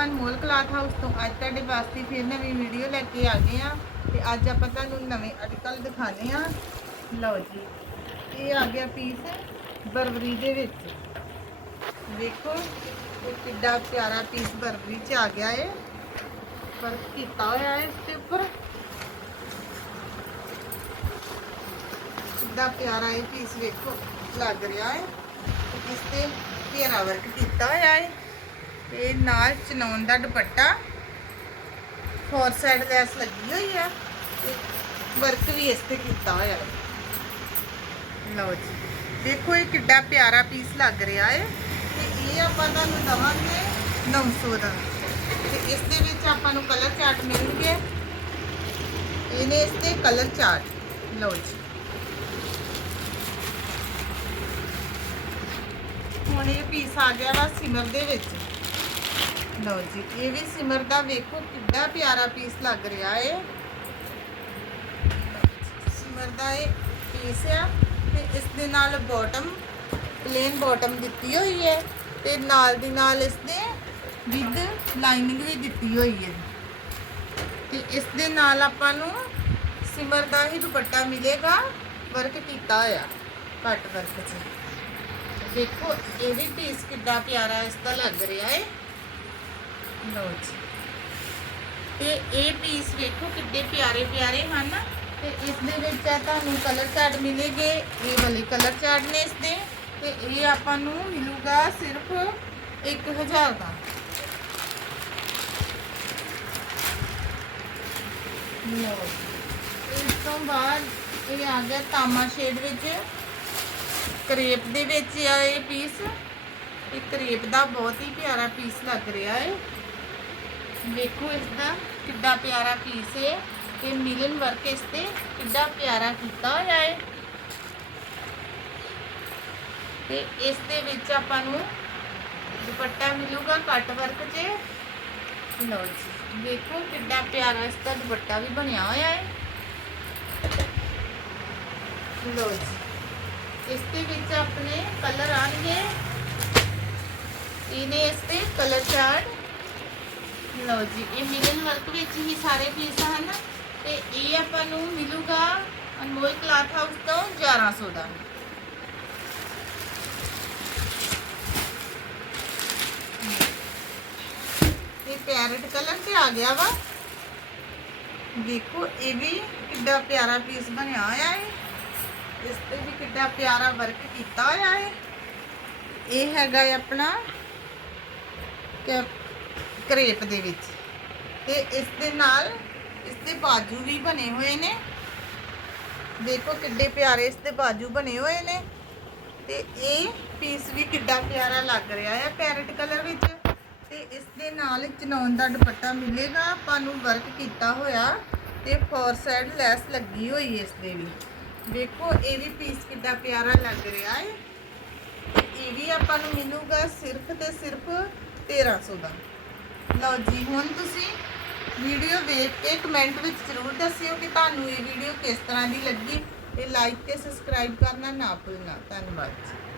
Cloth house ਤੋਂ ਅੱਜ ਤੁਹਾਡੇ ਵਾਸਤੇ ਫਿਰ ਨਵੀਂ ਵੀਡੀਓ ਲੈ ਕੇ ਆ ਗਏ ਆ ਤੇ ਅੱਜ ਆਪਾਂ ਤੁਹਾਨੂੰ ਨਵੇਂ ਆਰਟੀਕਲ ਦਿਖਾਣੇ ਆ ਲਓ ਜੀ, ਇਹ ਆ ਗਿਆ ਪੀਸ ਬਰਬਰੀ ਦੇ ਵਿੱਚ। ਦੇਖੋ, ਇਹ ਕਿੱਡਾ ਪਿਆਰਾ ਪੀਸ ਬਰਬਰੀ ਚ ਆ ਗਿਆ ਏ ਵਰਕ ਕੀਤਾ ਹੋਇਆ ਹੈ ਇਸ ਦੇ ਉੱਪਰ। ਕਿੱਡਾ ਪਿਆਰਾ ਇਹ ਪੀਸ ਵੇਖੋ, ਲੱਗ ਰਿਹਾ ਹੈ ਇਸ ਤੇ ਘੇਰਾ ਵਰਕ ਕੀਤਾ ਹੋਇਆ ਹੈ ਤੇ ਨਾਲ ਚਲਾਉਣ ਦਾ ਦੁਪੱਟਾ। ਫੋਰ ਸਾਈਡ ਲੈਸ ਲੱਗੀ ਹੋਈ ਆ। ਤੇ ਵਰਕ ਵੀ ਇਸ ਤੇ ਕੀਤਾ ਹੋਇਆ ਲਓ ਜੀ। ਦੇਖੋ ਇਹ ਕਿੱਡਾ ਪਿਆਰਾ ਪੀਸ ਲੱਗ ਰਿਹਾ ਹੈ। ਤੇ ਇਹ ਆਪਾਂ ਤੁਹਾਨੂੰ ਦਵਾਂਗੇ 900 ਦਾ। ਤੇ ਇਸ ਦੇ ਵਿੱਚ ਆਪਾਂ ਨੂੰ ਕਲਰ ਚਾਰਟ ਮਿਲਣਗੇ। ਇਹਨੇ ਇਸ ਤੇ ਕਲਰ ਚਾਰਟ ਲਓ ਜੀ। ਹੁਣ ਇਹ ਪੀਸ ਆ ਗਿਆ ਵਾ ਸਿਮਰ ਦੇ ਵਿੱਚ। ਲਓ ਜੀ, ਇਹ ਵੀ ਸਿਮਰ ਦਾ ਵੇਖੋ ਕਿੱਡਾ ਪਿਆਰਾ ਪੀਸ ਲੱਗ ਰਿਹਾ ਏ। ਸਿਮਰ ਦਾ ਇਹ ਪੀਸ ਆ ਤੇ ਇਸ ਦੇ ਨਾਲ ਬਾਟਮ ਪਲੇਨ ਬਾਟਮ ਦਿੱਤੀ ਹੋਈ ਹੈ ਤੇ ਨਾਲ ਦੀ ਨਾਲ ਇਸ ਦੇ ਵਿਦ ਲਾਈਨਿੰਗ ਵੀ ਦਿੱਤੀ ਹੋਈ ਹੈ ਤੇ ਇਸ ਦੇ ਨਾਲ ਆਪਾਂ ਨੂੰ ਸਿਮਰ ਦਾ ਹੀ ਦੁਪੱਟਾ ਮਿਲੇਗਾ ਵਰਕ ਕੀਤਾ ਹੋਇਆ ਕੱਟ ਵਰਕ 'ਚ। ਦੇਖੋ, ਇਹ ਵੀ ਪੀਸ ਕਿੱਦਾਂ ਪਿਆਰਾ ਇਸ ਦਾ ਲੱਗ ਰਿਹਾ ਹੈ ਲੋ ਜੀ। ਤੇ ਇਹ ਪੀਸ ਵੇਖੋ ਕਿੱਡੇ ਪਿਆਰੇ ਪਿਆਰੇ ਹਨ ਤੇ ਇਸ ਦੇ ਵਿੱਚ ਆ ਤੁਹਾਨੂੰ ਕਲਰ ਚਾਰਟ ਮਿਲੇਗੇ। ਇਹ ਵਾਲੇ ਕਲਰ ਚਾਰਟ ਨੇ ਇਸ ਦੇ। ਤੇ ਇਹ ਆਪਾਂ ਨੂੰ ਮਿਲੂਗਾ ਸਿਰਫ 1000 ਦਾ। ਲਓ ਇਸ ਤੋਂ ਬਾਅਦ ਇਹ ਆ ਗਿਆ ਤਾਮਾ ਸ਼ੇਡ ਵਿੱਚ। ਕਰੇਪ ਦੇ ਵਿੱਚ ਆ ਇਹ ਪੀਸ ਇਹ ਕਰੇਪ ਦਾ ਬਹੁਤ ਹੀ ਪਿਆਰਾ ਪੀਸ ਲੱਗ ਰਿਹਾ ਹੈ ਵੇਖੋ ਇਸ ਦਾ ਕਿੱਡਾ ਪਿਆਰਾ ਪੀਸ ਹੈ ਤੇ ਮਿਲਨ ਵਰਕ ਇਸ ਤੇ ਕਿੱਡਾ ਪਿਆਰਾ ਕੀਤਾ ਹੋਇਆ ਹੈ ਤੇ ਇਸ ਦੇ ਵਿੱਚ ਆਪਾਂ ਨੂੰ ਦੁਪੱਟਾ ਮਿਲੂਗਾ ਕੱਟ ਵਰਕ 'ਚ। ਲਓ ਜੀ, ਦੇਖੋ ਕਿੱਡਾ ਪਿਆਰਾ ਇਸ ਦਾ ਦੁਪੱਟਾ ਵੀ ਬਣਿਆ ਹੋਇਆ ਹੈ ਲਓ ਜੀ ਇਸ ਦੇ ਵਿੱਚ ਆਪਣੇ ਕਲਰ ਆਣਗੇ ਇਹਨੇ ਇਸ ਤੇ ਕਲਰ ਚਾਰਟ ਲਓ ਜੀ ਇਹ ਮਿਲਨ ਵਰਕ ਵਿੱਚ ਹੀ ਸਾਰੇ ਪੀਸ ਹਨ ਤੇ ਇਹ ਆਪਾਂ ਨੂੰ ਮਿਲੂਗਾ ਅਨਮੋਲ ਕਲਾਥ ਹਾਊਸ ਤੋਂ 1100 ਦਾ। ਇਹ ਪੈਰਟ ਕਲਰ ਤੇ ਆ ਗਿਆ ਵਾ। ਦੇਖੋ, ਇਹ ਵੀ ਕਿੱਡਾ ਪਿਆਰਾ ਪੀਸ ਬਣਿਆ ਹੋਇਆ ਹੈ ਇਸ ਤੇ ਵੀ ਕਿੱਡਾ ਪਿਆਰਾ ਵਰਕ ਕੀਤਾ ਹੋਇਆ ਹੈ ਇਹ ਹੈਗਾ ਹੈ ਆਪਣਾ ਕੈਪ- ਕਰੇਪ ਦੇ ਵਿੱਚ। ਤੇ ਇਸ ਦੇ ਨਾਲ ਇਸ ਦੇ ਬਾਜੂ ਵੀ ਬਣੇ ਹੋਏ ਨੇ। ਦੇਖੋ ਕਿੱਡੇ ਪਿਆਰੇ ਇਸ ਦੇ ਬਾਜੂ ਬਣੇ ਹੋਏ ਨੇ। ਤੇ ਇਹ ਪੀਸ ਵੀ ਕਿੱਡਾ ਪਿਆਰਾ ਲੱਗ ਰਿਹਾ ਹੈ ਪੈਰਟ ਕਲਰ ਵਿੱਚ। ਤੇ ਇਸ ਦੇ ਨਾਲ ਚਨੌਨ ਦਾ ਦੁਪੱਟਾ ਮਿਲੇਗਾ। ਆਪਾਂ ਨੂੰ ਵਰਕ ਕੀਤਾ ਹੋਇਆ ਤੇ ਫੋਰ ਸਾਈਡ ਲੈਸ ਲੱਗੀ ਹੋਈ ਇਸ ਦੇ ਵੀ। ਦੇਖੋ, ਇਹ ਵੀ ਪੀਸ ਕਿੱਡਾ ਪਿਆਰਾ ਲੱਗ ਰਿਹਾ ਹੈ। ਇਹ ਵੀ ਆਪਾਂ ਨੂੰ ਮਿਲੂਗਾ ਸਿਰਫ ਤੇ ਸਿਰਫ 1300 ਦਾ। ਲਓ ਜੀ, ਹੁਣ ਤੁਸੀਂ ਵੀਡੀਓ ਵੇਖ ਕੇ ਕਮੈਂਟ ਵਿੱਚ ਜ਼ਰੂਰ ਦੱਸਿਓ ਕਿ ਤੁਹਾਨੂੰ ਇਹ ਵੀਡੀਓ ਕਿਸ ਤਰ੍ਹਾਂ ਦੀ ਲੱਗੀ। ਤੇ ਲਾਈਕ ਤੇ ਸਬਸਕ੍ਰਾਈਬ ਕਰਨਾ ਨਾ ਭੁੱਲਣਾ। ਧੰਨਵਾਦ ਜੀ।